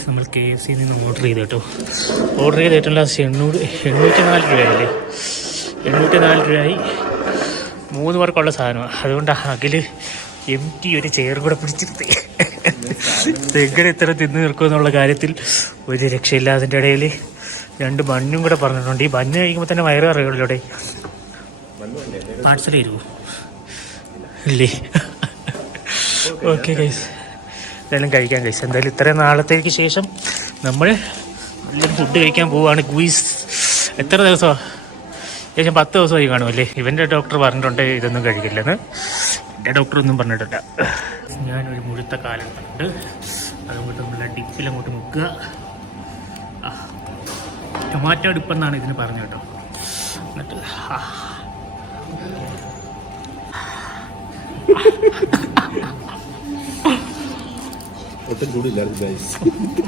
Guys നമ്മൾ KFC നിന്ന് order ചെയ്തു കേട്ടോ. ഓർഡർ ചെയ്തിട്ടുള്ള 804 രൂപയല്ലേ, 804 രൂപയായി. 3 പേർക്കുള്ള സാധനമാണ്. അതുകൊണ്ട് അകല് ഒരു ചെയർ കൂടെ പിടിച്ചിരുത്തി എങ്ങനെ ഇത്ര തിന്ന് നിൽക്കുമെന്നുള്ള കാര്യത്തിൽ ഒരു രക്ഷയില്ല. അതിൻ്റെ ഇടയിൽ 2 ബണ്ണും കൂടെ പറഞ്ഞിട്ടുണ്ട്. ഈ ബണ്ണ് കഴിക്കുമ്പോൾ തന്നെ വയറ് അറിയുള്ളൂടെ. പാർസൽ തരുമോ ഇല്ലേ? ഓക്കെ ഗൈസ്, എന്തായാലും കഴിക്കാൻ ഗൈസ്. എന്തായാലും ഇത്രയും നാളത്തേക്ക് ശേഷം നമ്മൾ നല്ലൊരു ഫുഡ് കഴിക്കാൻ പോവുകയാണ് ഗുയിസ്. എത്ര ദിവസമാണ്? ഏകദേശം 10 ദിവസമായി കാണുമല്ലേ. ഇവൻ്റെ ഡോക്ടർ പറഞ്ഞിട്ടുണ്ട് ഇതൊന്നും കഴിക്കില്ലെന്ന്. എൻ്റെ ഡോക്ടറൊന്നും പറഞ്ഞിട്ടില്ല. ഞാനൊരു മുഴുത്ത കാലം കണ്ട് അതുകൊണ്ട് നമ്മൾ ഡിപ്പിലങ്ങോട്ട് മുക്കുക. ടൊമാറ്റോ ഡിപ്പെന്നാണ് ഇതിന് പറഞ്ഞു കേട്ടോ. എന്നിട്ട് ഒട്ടും കൂടിയില്ലായിരുന്നു ഗൈസ്.